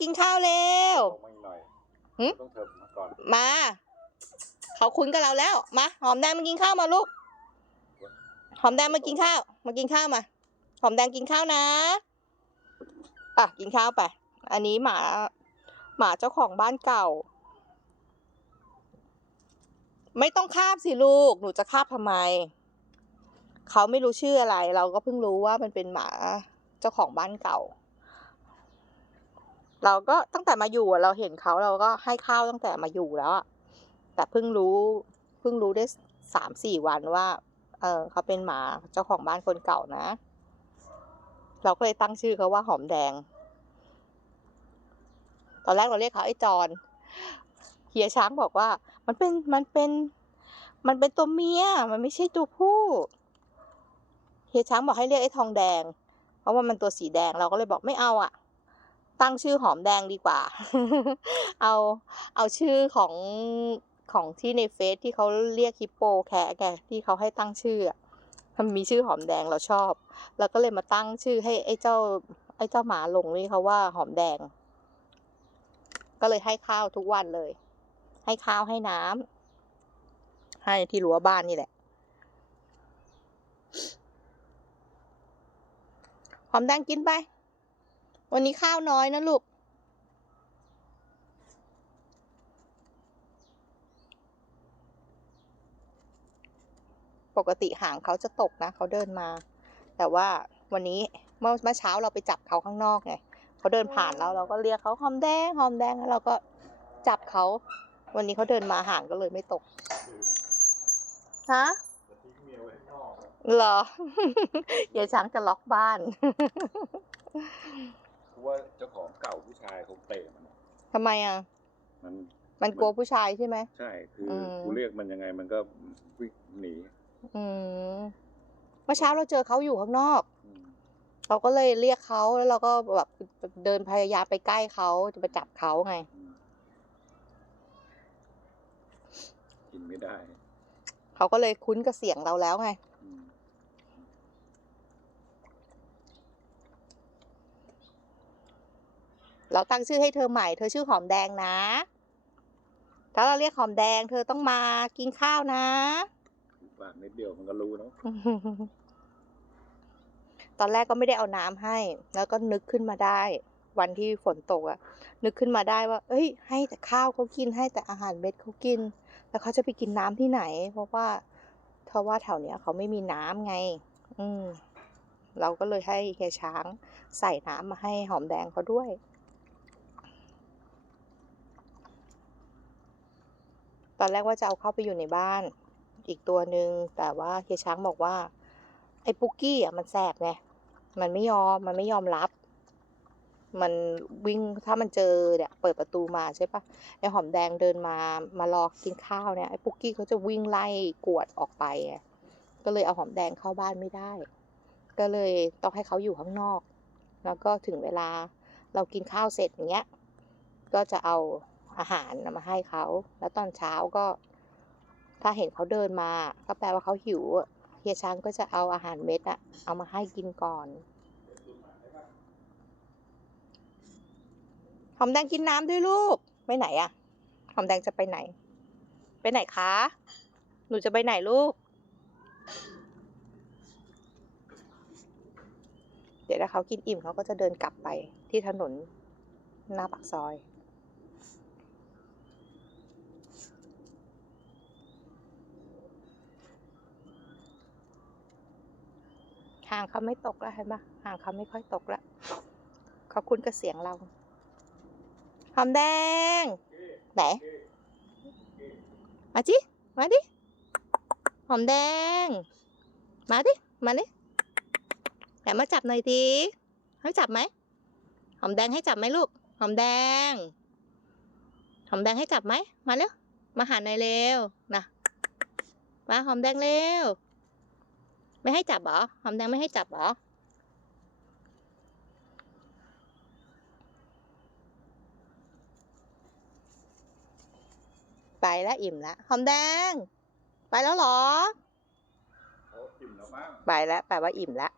กินข้าวเร็ว ลงมาอีกหน่อยหึ ต้องเถิบมาก่อนมา เขาคุ้นกับเราแล้ว มา หอมแดงมากินข้าวมาลูก หอมแดงมากินข้าว มากินข้าวมา หอมแดงกินข้าวนะ อะ กินข้าวไป อันนี้หมา หมาเจ้าของบ้านเก่า ไม่ต้องคาบสิลูก หนูจะคาบทำไม เขาไม่รู้ชื่ออะไร เราก็เพิ่งรู้ว่ามันเป็นหมาเจ้าของบ้านเก่า เราก็ตั้งแต่มาอยู่เราเห็นเขาเราก็ให้ข้าวตั้งแต่มาอยู่แล้วแต่เพิ่งรู้เพิ่งรู้ได้สามสี่วันว่า เออเขาเป็นหมาเจ้าของบ้านคนเก่านะ เราก็เลยตั้งชื่อเขาว่าหอมแดง ตอนแรกเราเรียกเขาไอ้จอนเฮียช้างบอกว่า มันเป็นมันเป็นมันเป็นตัวเมีย มันไม่ใช่ตัวผู้เฮียช้างบอกให้เรียกไอ้ทองแดง เพราะว่ามันตัวสีแดงเราก็เลยบอกไม่เอาอะ ตั้งชื่อหอมแดงดีกว่า เอาเอาชื่อของของที่ในเฟซที่เขาเรียกฮิปโปแคะแกที่เขาให้ตั้งชื่อมันมีชื่อหอมแดงเราชอบ แล้วก็เลยมาตั้งชื่อให้ไอ้เจ้า ไอ้เจ้าหมาลงนี่เขาว่าหอมแดง ก็เลยให้ข้าวทุกวันเลย ให้ข้าวให้น้ำให้ที่รั้วบ้านนี่แหละหอมแดงกินไป วันนี้ข้าวน้อยนะลูก ปกติหางเขาจะตกนะ เขาเดินมา แต่ว่าวันนี้เมื่อเมื่อเช้าเราไปจับเขาข้างนอกไงเขาเดินผ่านเราเราก็เรียกเขาหอมแดงหอมแดงแล้วเราก็จับเขาวันนี้เขาเดินมาห่างก็เลยไม่ตก ฮะจะทิ้งเมียไว้ข้างนอกอะเหรอยายช้างจะล็อกบ้านเพ ราะว่าเจ้าของเก่าผู้ชายเขาเตะมันอะทำไมอะ มัน มันกลัวผู้ชายใช่ไหม ใช่ คืออม กูเรียกมันยังไงมันก็วิ่งหนีอืมเมื่อเช้าเราเจอเขาอยู่ข้างนอก อืมเราก็เลยเรียกเขาแล้วเราก็แบบเดินพยายามไปใกล้เขาจะไปจับเขาไง อืมกินไม่ได้ เขาก็เลยคุ้นกับเสียงเราแล้วไง อืม เราตั้งชื่อให้เธอใหม่เธอชื่อหอมแดงนะ ถ้าเราเรียกหอมแดง เธอต้องมากินข้าวนะปากนิดเดียวมันก็รู้เนาะตอนแรกก็ไม่ได้เอาน้ำให้ แล้วก็นึกขึ้นมาได้ วันที่ฝนตกอะนึกขึ้นมาได้ว่า เอ้ย ให้แต่ข้าวเขากินให้แต่อาหารเม็ดเขากิน แล้วเขาจะไปกินน้ำที่ไหน เพราะว่าเพราะว่าแถวเนี้ยเขาไม่มีน้ำไง อืม เราก็เลยให้เฮียช้างใส่น้ำมาให้หอมแดงเขาด้วย ตอนแรกว่าจะเอาเข้าไปอยู่ในบ้านอีกตัวหนึ่งแต่ว่าเฮียช้างบอกว่า ไอ้ปุกกี้อะมันแสบไงมันไม่ยอมมันไม่ยอมรับ มันวิ่งถ้ามันเจอเนี่ยเปิดประตูมาใช่ปะไอ้หอมแดงเดินมามารอกินข้าวเนี่ยไอ้ปุกกี้เขาจะวิ่งไล่กวดออกไปก็เลยเอาหอมแดงเข้าบ้านไม่ได้ ก็เลยต้องให้เขาอยู่ข้างนอก แล้วก็ถึงเวลาเรากินข้าวเสร็จอย่างเงี้ยก็จะเอา อาหารมาให้เขา แล้วตอนเช้าก็ ถ้าเห็นเขาเดินมา ก็แปลว่าเขาหิวเฮียช้างก็จะเอาอาหารเม็ดอะเอามาให้กินก่อนหอมแดงกินน้ำด้วยลูก ไปไหนอะหอมแดงจะไปไหน ไปไหนคะ หนูจะไปไหนลูก เดี๋ยวถ้าเขากินอิ่มเขาก็จะเดินกลับไปที่ถนนหน้าปากซอย ห่างเขาไม่ตกแล้วเห็นปะห่างเขาไม่ค่อยตกแล้วเขาคุ้นกับเสียงเรา หอมแดง ไหน มาจิมาดิ หอมแดง มาดิ มาดิแหนมาจับหน่อยดิให้จับไหม หอมแดงให้จับไหมลูก หอมแดง หอมแดงให้จับไหม มาเร็ว มาหาหน่อยเร็วนะมาหอมแดงเร็ว ไม่ให้จับเหรอหอมแดงไม่ให้จับเหรอไปแล้วอิ่มแล้วหอมแดง ไปแล้วเหรอเขาอิ่มแล้วมั้งไปแล้วแปลว่าอิ่มแล้ว